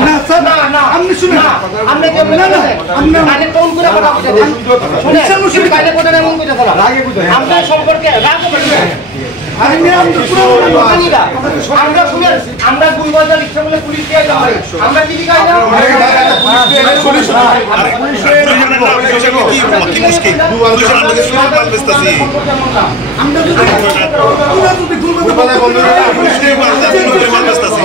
না স্যার না আপনি শুনুন আপনি যে না না আপনি মানে কোন করে কথা বলছেন শুনুন কানে কথা এমন করে বলা রাগে বুঝায় আমরা সম্পর্কে রাগ করবে আমি আমরা পুরো আমরা শুনেন আমরা গুলবাজার ইচ্ছা বলে পুলিশ দিয়ে যাই আমরা কি দিই না পুলিশ কি মুশকিল পুলিশের আমাদের সুযোগ পাল বেস্তাছি আমরা যদি গুলবাজার বন্ধ করে পুলিশ দিয়ে মাল বেস্তাছি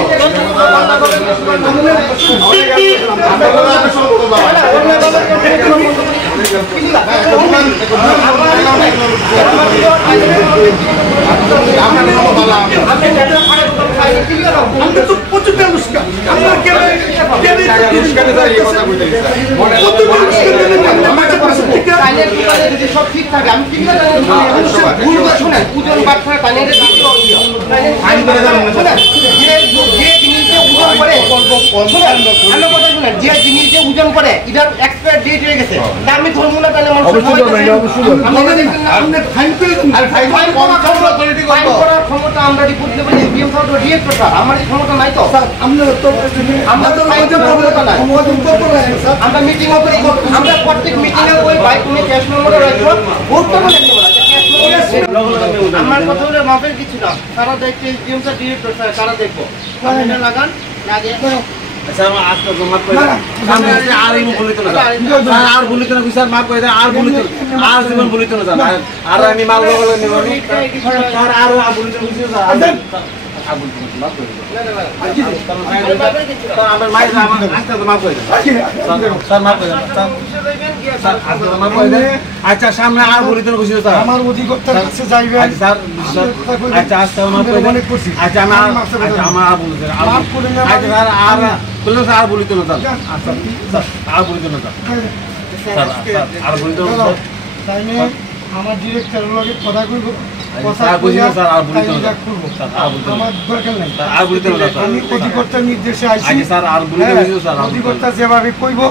আমরা তো প্রচুর অনুষ্ঠান আমরা সব ঠিক থাকে আমি কি ওজন বাদ যে জিনিসে ওজন করে এটার এক্সপায়ার ডেট হয়ে গেছে তা আমি ধরবো না তাহলে ক্ষমতা আমরা রিপোর্ট দেবো এসডিএম সাহেব রিয়েক্ট করতে আমার এই ক্ষমতা নাই তো আমরা মিটিং করি আমরা প্রত্যেক মিটিংয়ে ওই বাইক নিয়ে ক্যাশ মেমোটা রাখবো ভোট তো লিখতে বলা আমার কথা হলে মাপের কিছু না তারা দেখতে এসডিএম সাহেব ডিরেক্ট করতে তারা দেখবো এটা লাগান লাগে আচ্ছা আমরা আজকে মাপ করে সামনে আর এই বলিত না আর বলিত না স্যার মাপ করে আর বলিত আর জীবন বলিত না স্যার আর আমি মাল লগলে নেব স্যার আর বলিত বুঝিও স্যার আর বলিত মাপ করে স্যার আমার মাই আমার আজকে মাপ করে স্যার মাপ করে স্যার আজকে মাপ করে আচ্ছা সামনে আর বলিত না বুঝিও স্যার আমার অধিকর্তার কাছে যাইবে স্যার আচ্ছা আজকে মাপ করে আচ্ছা আমার আর বলিত আর মাপ করে আচ্ছা স্যার আর বললো স্যার আর বলিত না স্যার আচ্ছা স্যার আর বলিত না স্যার আর বলিত না তাই নিয়ে আমার ডিরেক্টরের লগে কথা কইব কথা বুঝি না স্যার আর বলিত না স্যার আর বলিত না আমার দরকার নাই স্যার আর বলিত না স্যার আমি অধিকর্তার নির্দেশে আইছি আচ্ছা স্যার আর বলিত বুঝিও স্যার অধিকর্তা যেভাবে কইব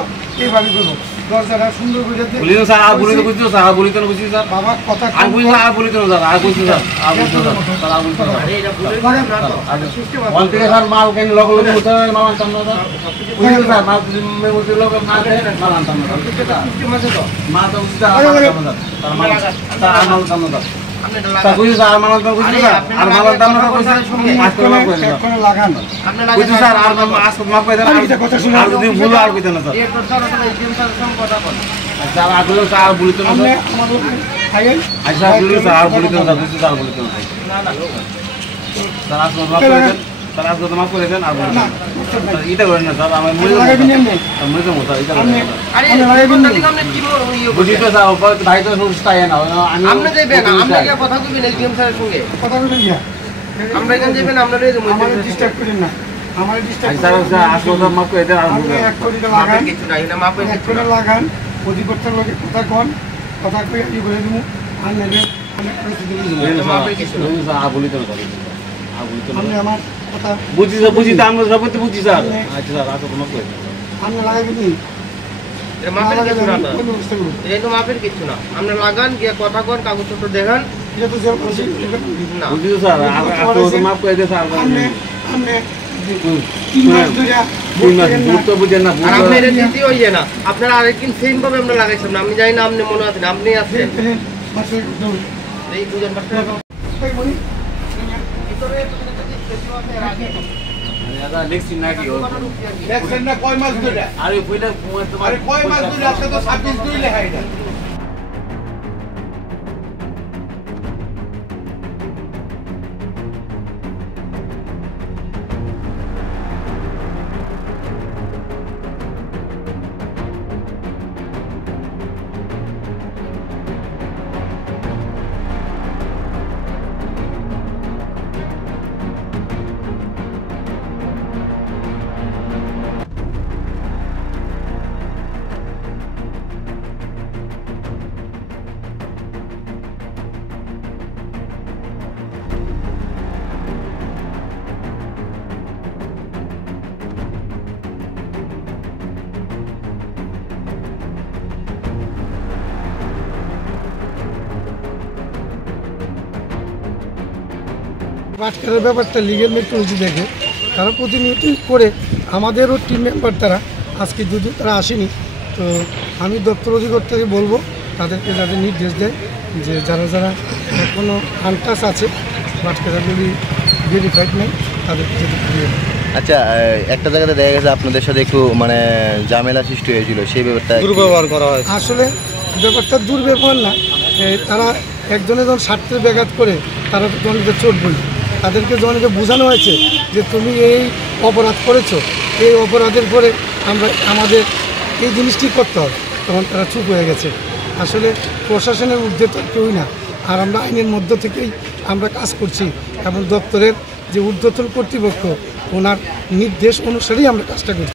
এইভাবে কইব দরজাটা সুন্দর করে দে বলিত স্যার আর বলিত বুঝিও স্যার আর বলিত না বুঝিও স্যার বাবা কথা আর বুঝি আর বলিত না স্যার আর বুঝি স্যার আর বলিত না স্যার আর বলিত না আরে এটা বলে না তো ওয়ান থেকে স্যার মাল কেন লগ লগ মুছে মাল আনতাম না স্যার বুঝিও স্যার মাল মে মুছে লগ না দে মাল আনতাম না সিস্টেম আছে তো মাল তো উস্তা আনতাম না স্যার মাল স্যার মাল আনতাম না স্যার বুঝিও স্যার মাল আনতাম বুঝিও স্যার আর মাল আনতাম না কইছে আজকে মাল কইছে চেক করে লাগান আপনি লাগান বুঝিও স্যার আর আজকে মাল কইছে আর যদি ভুল আর কইতে না স্যার ডিরেক্টর স্যার তো এজিএম স্যার সঙ্গে কথা বল আচ্ছা আর বলিও স্যার আর বলিত না স্যার আমাদের আইন আচ্ছা বলিও স্যার আর বলিত না স্যার বুঝিও স্যার বলিত না স্যার আজকে মাল কইছে স্যার আজকে মাল কইছেন আর বলিত না স্যার এটা করেন না স্যার আমি মরে লাগাবি না আমি মরে যাবো স্যার এটা আরে লাগাবি না আপনি কি বুঝিও স্যার ভাই তো সুস্তায় না আপনি যাবেন আমরা কি কথা কইবেন এজিএম স্যারের সঙ্গে কথা কইবেন না আমরা এখানে যাবেন আমরা লয়ে যাবো আমাদের ডিস্টার্ব করেন না আমার ডিস্টার্ব স্যার স্যার আজকে মাপ করে দেন আর এক কোটি টাকা লাগান কিছু নাই না মাপে এক কোটি লাগান অধিকর্তার লগে কথা কই ই বলে দিমু আর নেবে অনেক কিছু দিমু মাপে কিছু না স্যার আর বলিত না আর বলিত না আমি আমার কথা বুঝি তো আমরা সব তো বুঝি স্যার আচ্ছা স্যার আর কোনো কই আমরা লাগাইবি নি এর মাপে কিছু না এই তো মাপের কিছু না আমরা লাগান গিয়ে কথা কোন কাগজপত্র দেখান এটা তো যে বলছি না বুঝিও স্যার আর তো মাপ করে দে স্যার আপনি আপনারা আরেকদিন সেম ভাবে আমরা লাগাইছিলাম না আমি জানি না আপনি মনে আছেন আপনি আছেন কয় মাস ধরে আরে কয় মাস ধরে আজকে তো 26 দুই লেখা এটা পাটকারের ব্যাপারটা লিগেল মেট্রোলজি দেখে তারা প্রতিনিয়ত করে আমাদেরও টিম মেম্বার তারা আজকে দুদিন তারা আসেনি। তো আমি দপ্তর অধিকর্তাকে বলবো তাদেরকে যাদের নির্দেশ দেয় যে যারা যারা এখনও আনটাচ আছে বাট ক্যাটাগরি ভেরিফাইড নেই তাদেরকে যেতে দিয়ে। আচ্ছা, একটা জায়গাতে দেখা গেছে আপনাদের সাথে একটু মানে ঝামেলা সৃষ্টি হয়েছিল, সেই ব্যাপারটা দুর্ব্যবহার করা হয়। আসলে ব্যাপারটা দুর্ব্যবহার না, তারা একজনে যখন স্বার্থের ব্যাঘাত করে তারা তো জনকে চটবই। তাদেরকে জনকে বোঝানো হয়েছে যে তুমি এই অপরাধ করেছো, এই অপরাধের পরে আমাদের এই জিনিসটি করতে হবে, তখন তারা চুপ হয়ে গেছে। আসলে প্রশাসনের ঊর্ধ্বে তো কেউই না, আর আমরা আইনের মধ্য থেকেই আমরা কাজ করছি এবং দপ্তরের যে ঊর্ধ্বতন কর্তৃপক্ষ ওনার নির্দেশ অনুসারেই আমরা কাজটা করছি।